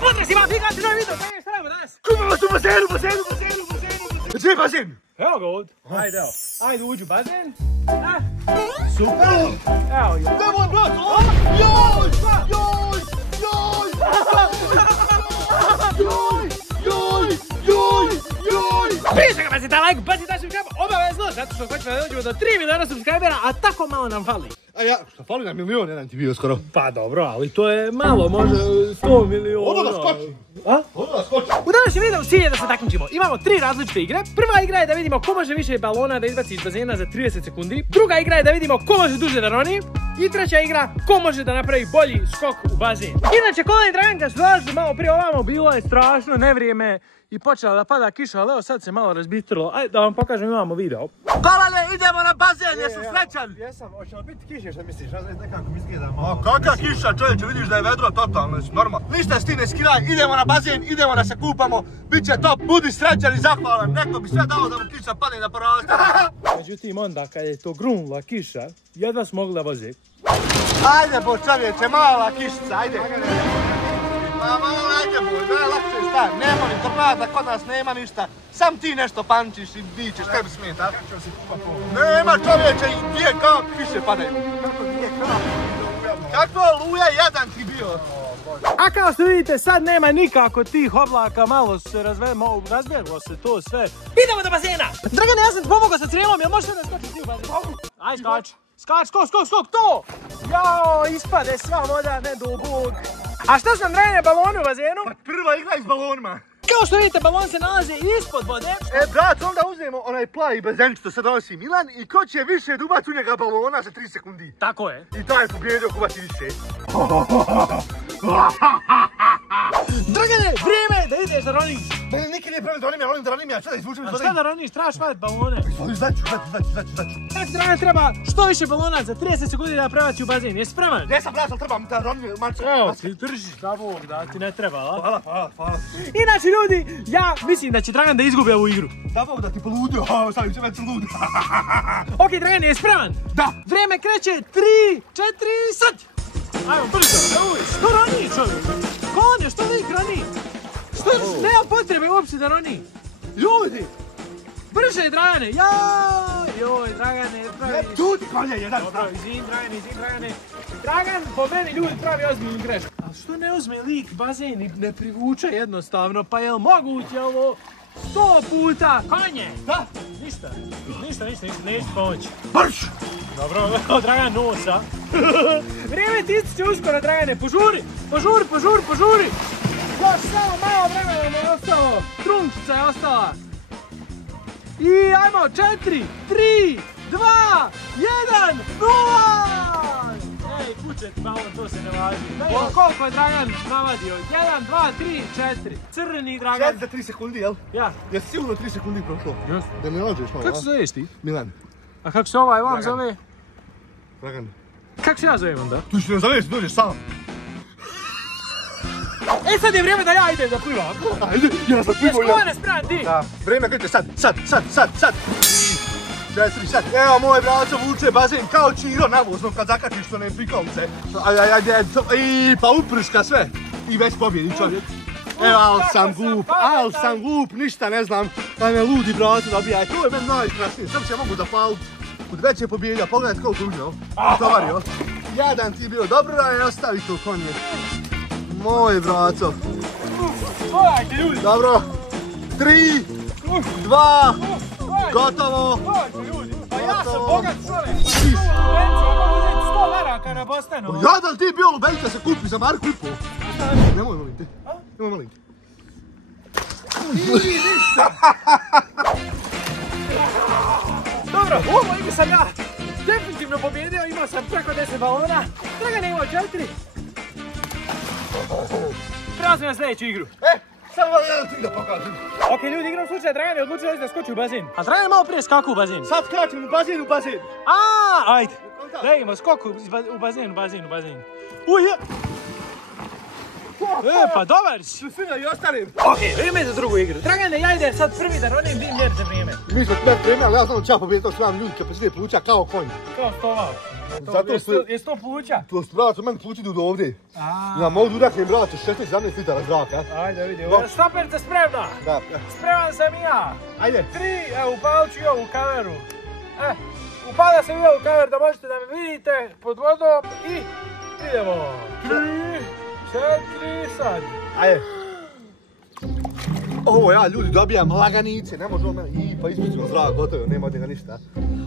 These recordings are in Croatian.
pozdrav svima, vi gledate novi video, kaj je, šta radimo danas? Kupamo se u bazenu. Gdje je bazen? Evo ga ovdje. Ajde, evo. Ajde, uđu u bazen. Super. Evo, joj. Nemoj, brat, joj! Prije svega bacite like, bacite subscribe, obavezno, zato što hoćemo da dođemo do 3 miliona subscribera, a tako malo nam fali. A ja, šta fali na milion, jedan ti bio skoro. Pa dobro, ali to je malo, može 100 miliona. Ono da skoči. Ono da skoči. U današnjem videu cilj je da se takmičimo. Imamo 3 različite igre. Prva igra je da vidimo ko može više balona da izbaci iz bazena za 30 sekundi. Druga igra je da vidimo ko može duže da roni. I treća igra ko može da napravi bolji skok u bazen. Inače, Kola i Dragan su dolazili malo prije ovamo, bilo je strašno nevrijeme i počela da pada kiša, ali evo sad se malo razbistrilo. Ajde da vam pokažem, imamo video. Balale, idemo na bazen, jesi srećan? Jesam, hoće li biti kiše, šta misliš? Nekako mi izgleda malo. A kakva kiša, čovječe, vidiš da je vedro totalno, normalno. Ništa s ti ne skiraj, idemo na bazen, idemo da se kupamo. Biće top, budi srećan i zahvalan, neko bi sve dao da mu kiša padne na prostor. Međutim, onda kad je to grunula kiša, jedva smo mogli da voze. Ajde bo čovječe, mala kišica, ajde. Malo ajde bo, najlakše je šta, nema ni tornada, kod nas nema ništa. Sam ti nešto pančiš i vičeš, tebi smeta. Nema čovječe, gdje kao kiše padaju. Kako luja jedan ti bio? A kao što vidite, sad nema nikako tih oblaka, malo se razverilo se to sve. Idemo do bazena! Dragane, ja sam ti pomogao sa crijelom, jel možeš da skočiš ti u bazen? Aj, skač! Skok, to! Jao, ispade sva voda, ne do Bog. A šta su nam Dragane balone u bazenu? Pa prva igra s balonima. Kao što vidite, balon se nalazi ispod vode. Brat, onda uzmemo onaj plavi bazen što sad donosi Milan i ko će više dubac u njega balona za 3 sekundi. Tako je. I taj je pobjedio ko baci više. Dragane, vrijeme je da ideš da roniš. Mene nikad nije problem da ronim ja, šta da izvučem iz vode? A šta da roniš, trebaš vaditi balone. Znaću. Znači, Dragan, treba što više balona za 30 sekundi da prebaci u bazen, jesi spreman? Jesam, brat, ali trebam da ronim mačka. Evo, ti držiš da Bog, da ti ne treba, a? Hvala. Inače, ljudi, ja mislim da će Dragan da izgubi ovu igru. Da Bog da ti poludio, stavim će već lud. Ok, Dragan, jesi spreman? Da. Vrijeme kreće, 3, 4, sad! Ajmo, brzo, što roni, čovjek? Kone, što lik roni? Nema potrebe uopće da roni. Ljudi! Brže, Dragane, joj, Dragane, pravi... Tu ti kolje jedan. Dobro, izvin, Dragane. Dragan, po meni, ljudi, pravi ozbiljnu grešku. A što ne uzme lik bazen i ne privuče jednostavno, pa jel moguće ovo 100 puta? Konje! Da! Ništa, neću pomoći. Brš! Dobro, Dragan nosa. Vrijeme ti će uskoro, Dragane, požuri! Još samo malo vremena nam je ostalo, trunčica je ostala. I ajmo, 4, 3, 2, 1, 0! Ej, kućet, malo to se ne važi. Evo koliko je Dragan navadio? 1, 2, 3, 4. Crni Dragan. 4 za 3 sekundi, jel? Ja. Jesi sigurno 3 sekundi prošlo? Just. Da ne lažeš malo, Kako se zoveš ti? Milan. A kako se ovaj vam zove? Dragan. Kako se ja zovem onda? Tu se ne zoveš, dođeš sam. E sad je vrijeme da ja idem da plivam. Ajde, ja sam plivao. Jesi kone spreman ti? Da. Vrijeme kreće sad. 4, sad. Evo moj braco vuče bazen kao Čiro na voznom kad zakačiš one prikolice. Ajde, pa uprška sve. I već pobjedi čovjek. Evo, al sam glup, ništa ne znam. Daj me ludi braco dobijaj, to je meni najkrasnije. Sam se mogu zapaliti. Već je pobjedio, pogledajte koliko uzeo. Utovario. Jadan ti bio dobro, a ostavi to konje. Moj braco. Pogledajte ljudi. Dobro. 3, 2, gotovo. Pogledajte ljudi. Pa ja sam bogat čovjek. Ja mogu uzeti 100 maraka na Bostanu. Jadan ti bio lubeljica se kupi za marku i pol. Nemoj molim te. Dobro, u ovoj igri sam ja definitivno pobjedio, imao sam preko 10 balona. Dragan je imao 4. Prelazim na sljedeću igru. Samo malo jedan trik da pokažem. Ok ljudi, igram slučaja, Dragan je odlučio da skoči u bazen. A Dragan je malo prije skakao u bazen. Sad skačem u bazen. Ajde. Da vidimo, skok u bazen. Uje! Pa dobar si. Svinja i ostanem. Ok, vrijeme za drugu igru. Dragane, ja idem sad prvi da ronim, vi mjerite vrijeme. Mi smo tebe vrijeme, ali ja znam da ću ja pobjediti, to su vam ljudi kapacitet pluća kao konj. Kao stomak. Zato Jesi to pluća? To su, brate, meni plući idu do ovdje. Ja mogu udahnem, brate, 16-17 litara zraka. Ajde, vidi. Štaperca spremna? Da. Spreman sam i ja. Ajde. 3, evo, upalit ću i ovu kameru. Upada sam i ovu kameru da možete da me vidite pod vodom i idemo. 3, 4, sad. Ajde. Ovo ja, ljudi, dobijam laganice, ne može on meni, pa izbacimo zrak, gotovo, nema od njega ništa.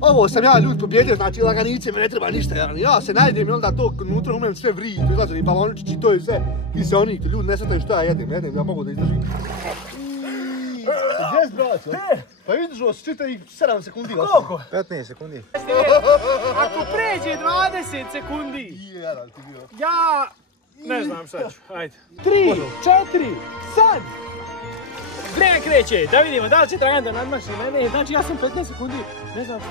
Ovo sam ja, ljudi, pobjedio, znači laganice, me ne treba ništa, ja se najdem i onda to unutra umem sve vriti, izlačeni baloničići, to je sve, kiseonik, ljudi ne shvataju šta ja jedem, ja mogu da izdržim. Gdje si, braćo? Pa izdržao si čitavih 7 sekundi. Koliko? 15 sekundi. Ako pređe 20 sekundi, ja ne znam šta ću, ajde. 3, 4, sad! Vreme kreće, da vidimo da li će Dragan da nadmaši mene, znači ja sam 15 sekundi, ne znam što.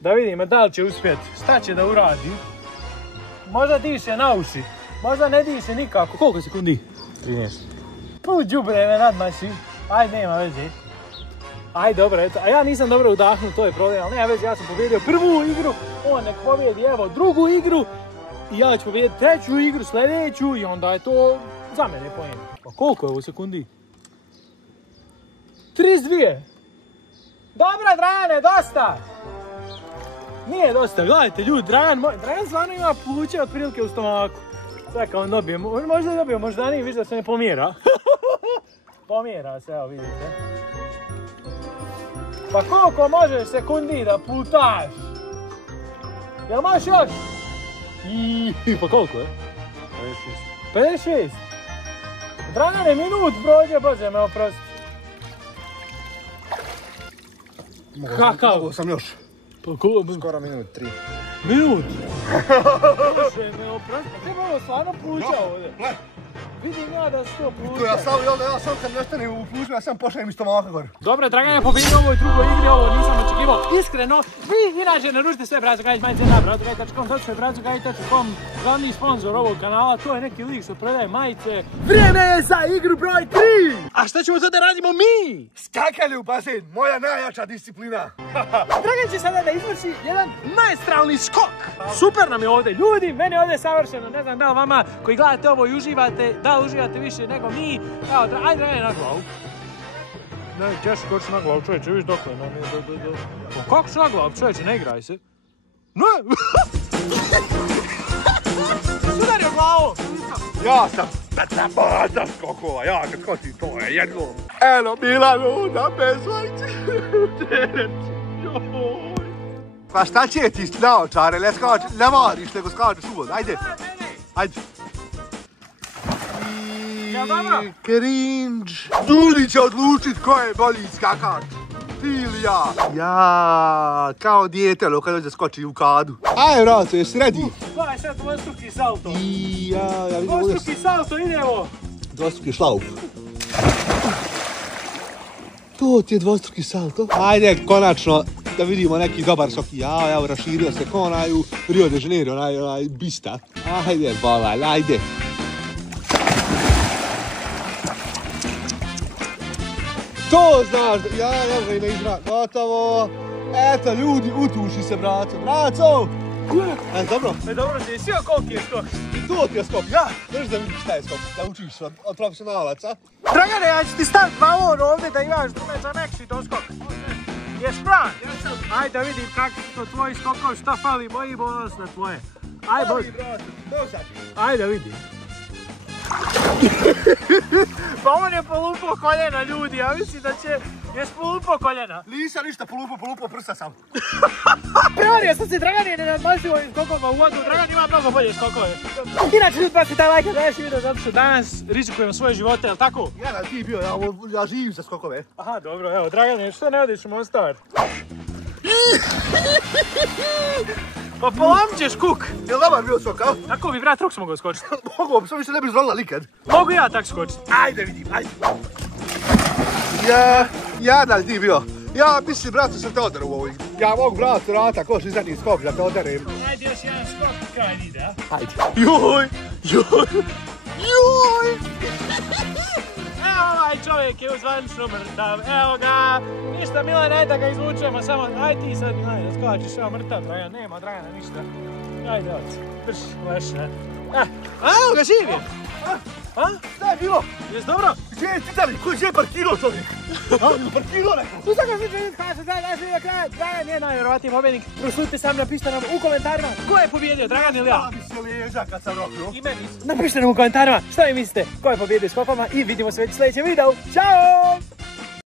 Da vidimo da li će uspjeti, šta će da uradi. Možda diše na uši, možda ne diše nikako. Koliko sekundi? 13. Put đubre me nadmaši, ajde nema veze. Ajde dobro, eto, a ja nisam dobro udahnuo, to je problem, ali nema veze, ja sam pobjedio prvu igru, on nek pobjedi, evo, drugu igru. I ja ću pobjediti treću igru, sljedeću i onda je to za mene poen. Pa koliko je ovo sekundi? 32. Dobra, Dragane, dosta! Nije dosta, gledajte ljudi, Dragan stvarno ima pluće otprilike u stomaku. Čekaj, on dobije, možda je dobio moždani, viš da se ne pomjera. Pomjera se, evo vidite. Pa koliko možeš sekundi da plutaš? Jel možeš još? Pa koliko je? 56. Dragane, minut prođe, bože me oprosti. Kakav? Mogu sam još. Pa koliko? Skoro minut, 3. Minut? Bože me oprosti, pa treba ovo stvarno pluća ovdje. Vidim ja da se to pluća. Ja sam kad nestane u pluću, ja sam pošaljem iz stomaka gore. Dobro, Dragan je pobjedio u ovoj drugoj igri, ovo nisam očekivao. Iskreno, vi inače naručite sve Brazugajić majice na brazugaj.com, glavni sponsor ovog kanala, to je neki lik što prodaje majice. Vrijeme je za igru broj 3! A šta ćemo sada radimo mi? Skakanje u bazen, moja najjača disciplina. Dragan će sada da izvrši jedan maestralni skok. Super nam je ovdje, ljudi, meni je ovdje savršeno, ne znam da li vama koji gledate ovo i uživate, da li uživate više nego mi. Evo, ajde Dragan na glavu. Ne, ćeš skoči na glavu, čovječe, viš dok je nam je. Kako ću na glavu, čovječe, ne igraj se. Ne! Sudario glavu! Ja sam baza skokova, ja kad skočim to je jedno. Eno Milanu, da bez vajče. Pa šta će ti naočare, ne variš nego skačeš u vod, ajde. Ajde. Ja, dobro. Cringe. Ljudi će odlučit ko je bolji skakač. Ti ili ja? Ja, kao dijete, kad dođe skoči u kadu. Ajde, braco, jesi ready? Gledaj sad dvostruki salto. Ja vidim ovdje. Dvostruki salto, idemo. Dvostruki šlaup. To ti je dvostruki salto. Ajde, konačno da vidimo neki dobar skok. Ja, evo, raširio se ko onaj u Rio de Janeiro, onaj bista. Ajde, balaj, ajde. To znaš, ja ga i ne izrak, gotovo. Eto ljudi, utuši se braco, braco! Dobro. Dobro, si jesi koliki je skok? To ti je skok, ja? Drži da vidiš šta je skok, da učiš od profesionalaca. Dragane, ja ću ti staviti balon ovdje da imaš za nekši doskok. Jesi prav? Ajde da vidim kakvi su to tvoji skokovi, šta fali moji bonus na tvoje. Ajde, bož. Ajde da vidim. Pa on je polupao koljena, ljudi, ja mislim da će... Jesi polupao koljena? Nisam ništa polupao, prsa sam. Prevario sam se, Dragan je nenadmašivo ovim skokovima u vodu, Dragan ima mnogo bolje skokove. Inače, ljudi, pasti taj like da još video zato što danas rizikujemo svoje živote, jel' tako? Ja ti bio, ja živim za skokove. Aha, dobro, evo, Dragane, što ne odiš u Mostar? Pa polamit ćeš kuk! Jel' dobar bio skok, a? Tako bi brat Ruks mogao skočiti. Mogu, samo više ne bi izvolila nikad. Mogu ja tak skočiti. Ajde vidim, ajde. Ja da li ti bio? Ja mislim, brate, sam te oderao u ovoj. Ja mogu, brate, vrata, ko što zadnji skok da te oderem. Ajde još jedan skok i kraj ide, a? Ajde. Joj! Evo ovaj čovjek je zvanično mrtav, evo ga. Ništa, Milan, ajde da ga izvučemo, samo, aj ti sad, Milan, da skačeš, evo mrtav Dragan, nema Dragana ništa. Ajde, oci, prši, leše. Evo ga, živ je. A? Šta je bilo? Jes dobro? Gdje je Titani? Koji je parkirao čovjek? Parkirao neko? Tu sam ga svi želim kada se daj do kraja. Dragan je najvjerovatniji pobjednik. Prosudite sam, napišite nam u komentarima ko je pobjedio, Dragan ili ja. Da mi se liježa kad sam roknuo. Napišite nam u komentarima što vi mislite ko je pobjedio s skokama i vidimo se već u sljedećem videu. Ćao!